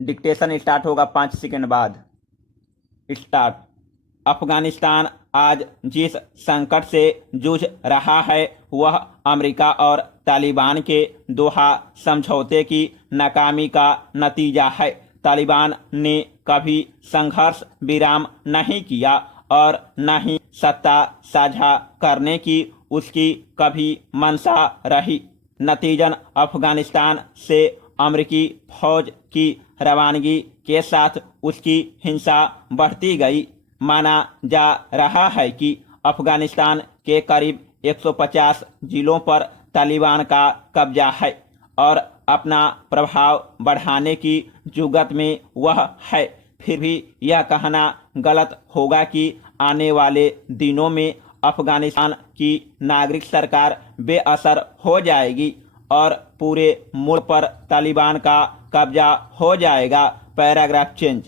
Dictation start होगा 5 second बाद। Start. Afghanistan आज जिस संकट से जूझ रहा है वह अमेरिका और तालिबान के दोहा समझौते की नाकामी का नतीजा है। तालिबान ने कभी संघर्ष विराम नहीं किया और न ही सत्ता साझा करने की उसकी कभी मंशा रही। नतीजन अफगानिस्तान से अमेरिकी फौज की रवानगी के साथ उसकी हिंसा बढ़ती गई। माना जा रहा है कि अफगानिस्तान के करीब 150 जिलों पर तालिबान का कब्जा है और अपना प्रभाव बढ़ाने की जुगत में वह है। फिर भी यह कहना गलत होगा कि आने वाले दिनों में अफगानिस्तान की नागरिक सरकार बेअसर हो जाएगी और पूरे मुल्क पर तालिबान का कब्जा हो जाएगा। Paragraph change.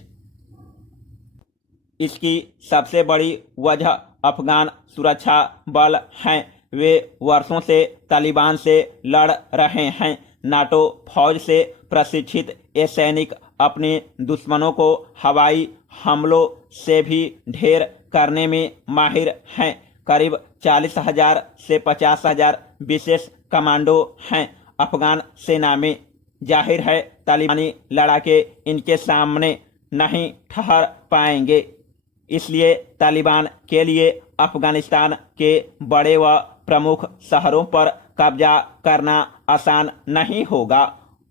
इसकी सबसे बड़ी वजह अफगान सुरक्षा बल हैं। वे वर्षों से तालिबान से लड़ रहे हैं। नाटो फौज से प्रशिक्षित ये सैनिक अपने दुश्मनों को हवाई हमलों से भी ढेर करने में माहिर हैं। करीब 40,000 से 50,000 विशेष कमांडो हैं अफगान सेना में। जाहिर है तालिबानी लड़ाके इनके सामने नहीं ठहर पाएंगे। इसलिए तालिबान के लिए अफगानिस्तान के बड़े व प्रमुख शहरों पर कब्जा करना आसान नहीं होगा।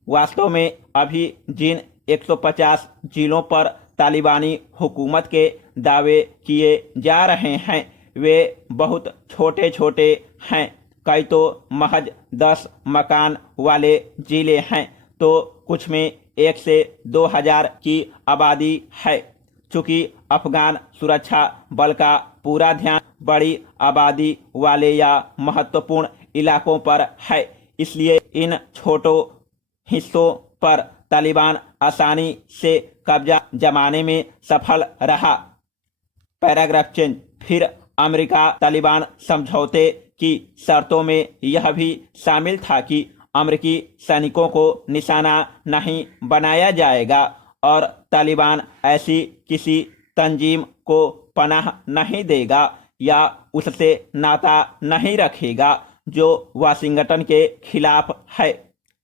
वास्तव में अभी जिन 150 जिलों पर तालिबानी हुकूमत के दावे किए जा रहे हैं वे बहुत छोटे छोटे हैं। कई तो महज 10 मकान वाले जिले हैं तो कुछ में 1 से 2,000 की आबादी है। चूंकि अफगान सुरक्षा बल का पूरा ध्यान बड़ी आबादी वाले या महत्वपूर्ण इलाकों पर है, इसलिए इन छोटों हिस्सों पर तालिबान आसानी से कब्जा जमाने में सफल रहा। Paragraph change. फिर अमेरिका तालिबान समझौते की शर्तों में यह भी शामिल था कि अमेरिकी सैनिकों को निशाना नहीं बनाया जाएगा और तालिबान ऐसी किसी तंजीम को पनाह नहीं देगा या उससे नाता नहीं रखेगा जो वाशिंगटन के खिलाफ है।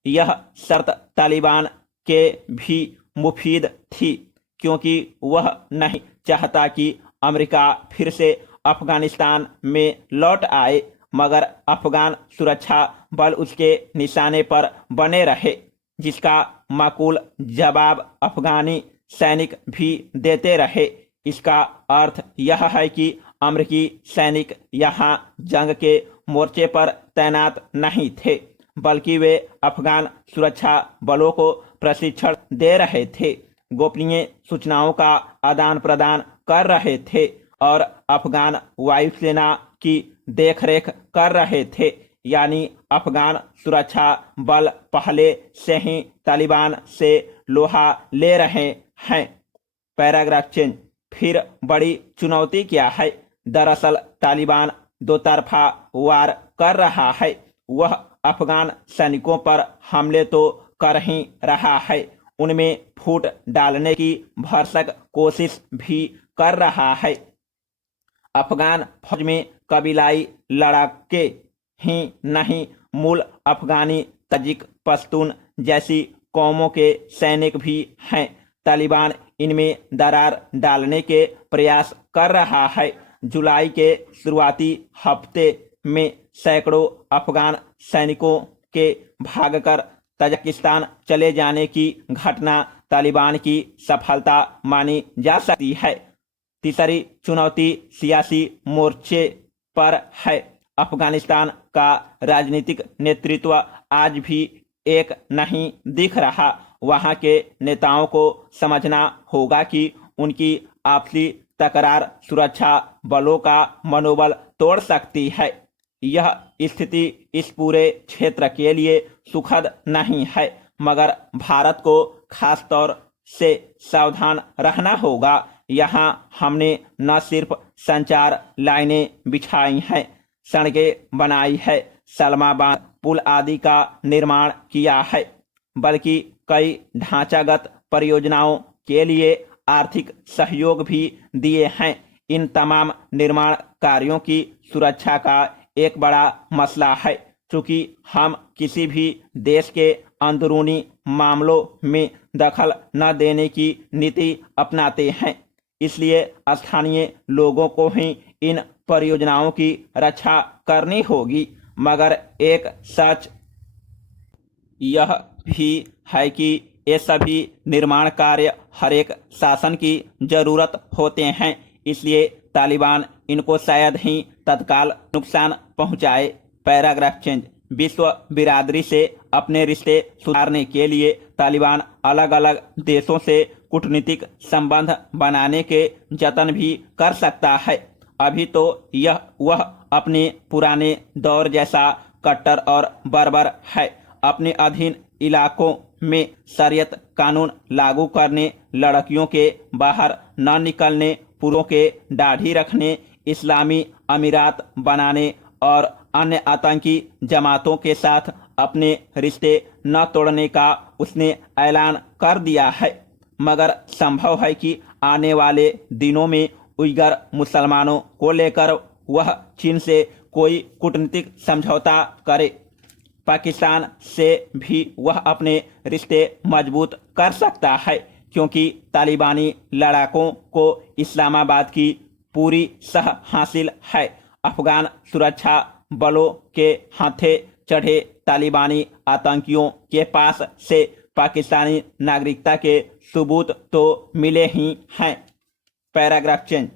यह शर्त तालिबान के भी मुफीद थी क्योंकि वह नहीं चाहता कि अमेरिका फिर से अफगानिस्तान में लौट आए, मगर अफगान सुरक्षा बल उसके निशाने पर बने रहे, जिसका माकूल जवाब अफगानी सैनिक भी देते रहे। इसका अर्थ यह है कि अमेरिकी सैनिक यहाँ जंग के मोर्चे पर तैनात नहीं थे, बल्कि वे अफगान सुरक्षा बलों को प्रशिक्षण दे रहे थे, गोपनीय सूचनाओं का आदान प्रदान कर रहे थे और अफगान वायुसेना की देखरेख कर रहे थे। यानी अफगान सुरक्षा बल पहले से ही तालिबान से लोहा ले रहे हैं। Paragraph change. फिर बड़ी चुनौती क्या है? दरअसल तालिबान दो तरफा वार कर रहा है। वह अफगान सैनिकों पर हमले तो कर ही रहा है, उनमें फूट डालने की भरसक कोशिश भी कर रहा है। अफगान फौज में कबीलाई लड़ाके ही नहीं, मूल अफगानी, तजिक, पश्तून जैसी कौमों के सैनिक भी हैं। तालिबान इनमें दरार डालने के प्रयास कर रहा है। जुलाई के शुरुआती हफ्ते में सैकड़ों अफगान सैनिकों के भागकर तजाकिस्तान चले जाने की घटना तालिबान की सफलता मानी जा सकती है। तीसरी चुनौती सियासी मोर्चे पर है। अफगानिस्तान का राजनीतिक नेतृत्व आज भी एक नहीं दिख रहा। वहां के नेताओं को समझना होगा कि उनकी आपसी तकरार सुरक्षा बलों का मनोबल तोड़ सकती है। यह स्थिति इस पूरे क्षेत्र के लिए सुखद नहीं है, मगर भारत को खास तौर से सावधान रहना होगा। यहाँ हमने न सिर्फ संचार लाइनें बिछाई हैं, सड़कें बनाई है, सलमा बांध, पुल आदि का निर्माण किया है, बल्कि कई ढांचागत परियोजनाओं के लिए आर्थिक सहयोग भी दिए हैं। इन तमाम निर्माण कार्यों की सुरक्षा का एक बड़ा मसला है। चूंकि हम किसी भी देश के अंदरूनी मामलों में दखल न देने की नीति अपनाते हैं, इसलिए स्थानीय लोगों को ही इन परियोजनाओं की रक्षा करनी होगी। मगर एक सच यह भी है कि ये सभी निर्माण कार्य हर एक शासन की जरूरत होते हैं, इसलिए तालिबान इनको शायद ही तत्काल नुकसान पहुंचाए। Paragraph change. विश्व बिरादरी से अपने रिश्ते सुधारने के लिए तालिबान अलग अलग देशों से कूटनीतिक संबंध बनाने के जतन भी कर सकता है। अभी तो वह अपने पुराने दौर जैसा कट्टर और बर्बर है। अपने अधीन इलाकों में शरीयत कानून लागू करने, लड़कियों के बाहर न निकलने, पुरुषों के दाढ़ी रखने, इस्लामी अमीरात बनाने और अन्य आतंकी जमातों के साथ अपने रिश्ते न तोड़ने का उसने ऐलान कर दिया है। मगर संभव है कि आने वाले दिनों में उइगर मुसलमानों को लेकर वह चीन से कोई कूटनीतिक समझौता करे। पाकिस्तान से भी वह अपने रिश्ते मजबूत कर सकता है, क्योंकि तालिबानी लड़ाकों को इस्लामाबाद की पूरी सह हासिल है। अफगान सुरक्षा बलों के हाथे चढ़े तालिबानी आतंकियों के पास से पाकिस्तानी नागरिकता के सबूत तो मिले ही हैं। Paragraph change.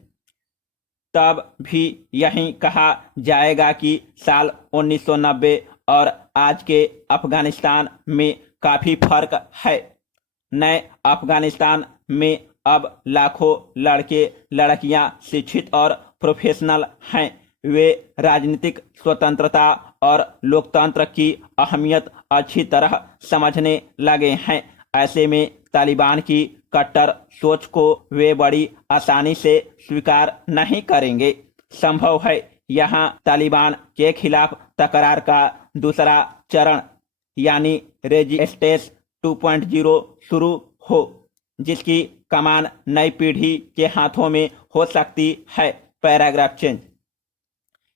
तब भी यही कहा जाएगा कि साल 1990 और आज के अफगानिस्तान में काफी फर्क है। नए अफगानिस्तान में अब लाखों लड़के लड़कियां शिक्षित और प्रोफेशनल हैं। वे राजनीतिक स्वतंत्रता और लोकतंत्र की अहमियत अच्छी तरह समझने लगे हैं। ऐसे में तालिबान की कट्टर सोच को वे बड़ी आसानी से स्वीकार नहीं करेंगे। संभव है यहाँ तालिबान के खिलाफ तकरार का दूसरा चरण यानी रेजिस्टेंस 2.0 शुरू हो, जिसकी कमान नई पीढ़ी के हाथों में हो सकती है। Paragraph change.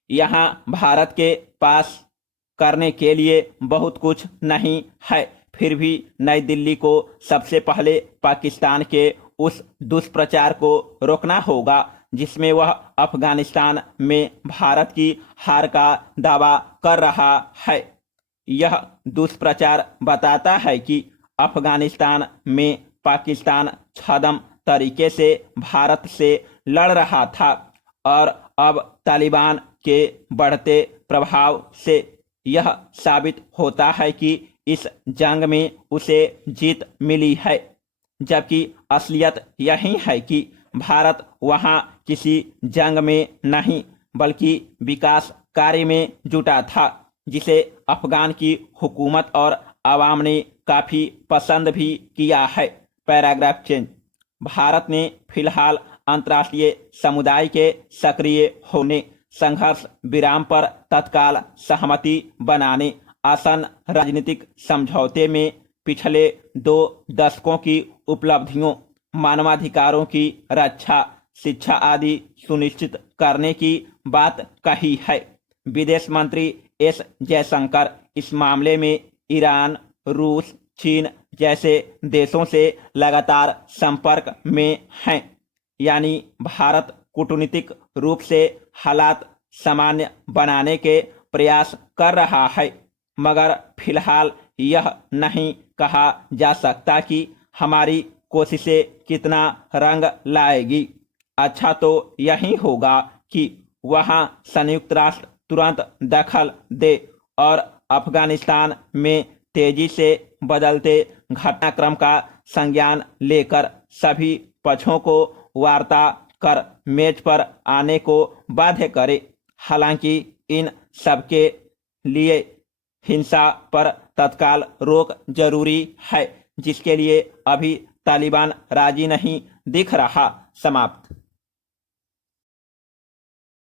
यहाँ भारत के पास करने के लिए बहुत कुछ नहीं है, फिर भी नई दिल्ली को सबसे पहले पाकिस्तान के उस दुष्प्रचार को रोकना होगा जिसमें वह अफगानिस्तान में भारत की हार का दावा कर रहा है। यह दुष्प्रचार बताता है कि अफगानिस्तान में पाकिस्तान छद्म तरीके से भारत से लड़ रहा था और अब तालिबान के बढ़ते प्रभाव से यह साबित होता है कि इस जंग में उसे जीत मिली है, जबकि असलियत यही है कि भारत वहां किसी जंग में नहीं बल्कि विकास कार्य में जुटा था, जिसे अफगान की हुकूमत और आवाम ने काफी पसंद भी किया है। Paragraph change. भारत ने फिलहाल अंतर्राष्ट्रीय समुदाय के सक्रिय होने, संघर्ष विराम पर तत्काल सहमति बनाने, आसन राजनीतिक समझौते में पिछले 2 दशकों की उपलब्धियों, मानवाधिकारों की रक्षा, शिक्षा आदि सुनिश्चित करने की बात कही है। विदेश मंत्री एस जयशंकर इस मामले में ईरान, रूस, चीन जैसे देशों से लगातार संपर्क में हैं, यानी भारत कूटनीतिक रूप से हालात सामान्य बनाने के प्रयास कर रहा है। मगर फिलहाल यह नहीं कहा जा सकता कि हमारी कोशिशें कितना रंग लाएगी। अच्छा तो यही होगा कि वहां संयुक्त राष्ट्र तुरंत दखल दे और अफगानिस्तान में तेजी से बदलते घटनाक्रम का संज्ञान लेकर सभी पक्षों को वार्ता कर मेज पर आने को बाध्य करे। हालांकि इन सबके लिए हिंसा पर तत्काल रोक जरूरी है, जिसके लिए अभी तालिबान राजी नहीं दिख रहा। समाप्त।